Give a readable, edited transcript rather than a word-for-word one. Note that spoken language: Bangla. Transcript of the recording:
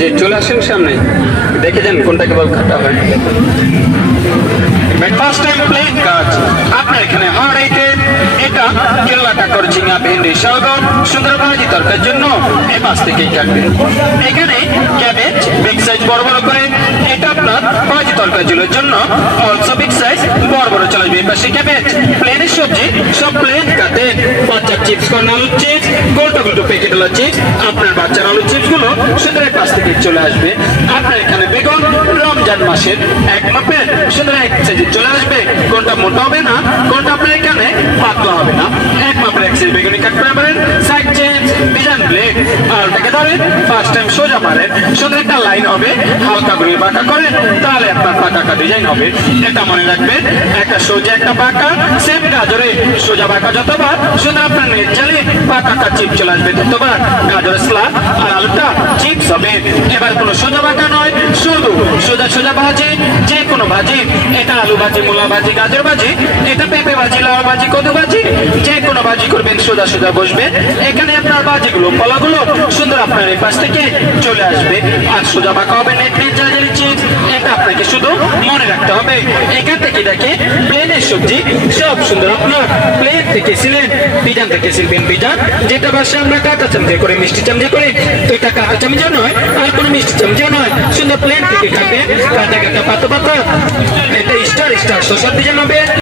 যে চলে আসেন সামনে, দেখে যান কোনটা কেবল কাটা হয়। ফার্স্ট টাইম প্লেন কাজ আপনার এখানে হারাইতে এটা কেল্লা কাকর ঝিঙা ভেন্ডি শালগম সুন্দর ভাজি তরকার জন্য এই মাছ থেকেই কাটবেন। এখানে ক্যাবেজ বিগ সাইজ বড় বড় করে, এটা আপনার ভাজি তরকারির জন্য অলসো বিগ সাইজ বড় বড় চলে আসবে। পাশে ক্যাবেজ প্লেনের সবজি সব প্লেন কাটে। বাচ্চার চিপস কর্ন আলুর চিপস গোলটো গোলটো প্যাকেট আলুর চিপস, আপনার বাচ্চার আলুর চিপস গুলো সুন্দর পাশ থেকে চলে আসবে। আপনার এখানে বেগুন রমজান মাসের এক মাপের সুন্দর এক সাইজে চলে আসবে। কোনটা মোটা হবে না, কোনটা আপনার এখানে পাতলা হবে না, এক মাপের এক সাইজ বেগুনি কাটতে পারেন। সাইড চেঞ্জ ডিজাইন ব্লেড আলটাকে ধরেন, ফার্স্ট টাইম সোজা মারেন, সুন্দর একটা লাইন হবে, হালকা করে বাঁকা করেন, তাহলে আপনার পাকা ডিজাইন হবে। এটা মনে রাখবেন, একটা সোজা একটা বাঁকা, সেম গাজরে সোজা বাঁকা যতবার সুন্দর আপনার নেট চালিয়ে পাকা চিপ চলে আসবে ততবার গাজরের স্লাদ আর আলুটা চিপস হবে। এবার কোনো সোজা বাঁকা নয়, শুধু সোজা সোজা ভাজি, যে কোনো ভাজি, এটা আলু ভাজি মূলা ভাজি গাজর ভাজি, এটা পেঁপে ভাজি লাউ ভাজি কদু ভাজি, যে কোনো ভাজি করবেন সোজা সোজা বসবে। এখানে আপনার ভাজিগুলো কলাগুলো সুন্দর আপনার এই পাশ থেকে চলে আসবে। আর সোজা বাঁকা হবে নেট নেট জালি চিপস, এটা আপনাকে শুধু মনে রাখতে হবে। এখান থেকে দেখে প্লেনের সবজি সব সুন্দর আপনার প্লেন থেকে সিলেন, পিজান থেকে সিলবেন পিজান, যেটা বাসে আমরা কাঁচা চামচে করে মিষ্টি চামচে করে, তো এটা কাঁচা চামচা নয় আর কোনো মিষ্টি চামচা নয়, সুন্দর প্লেন থেকে খাবে কাঁচা কাঁচা পাতা পাতা, এটা স্টার স্টার শসার ডিজাইন হবে।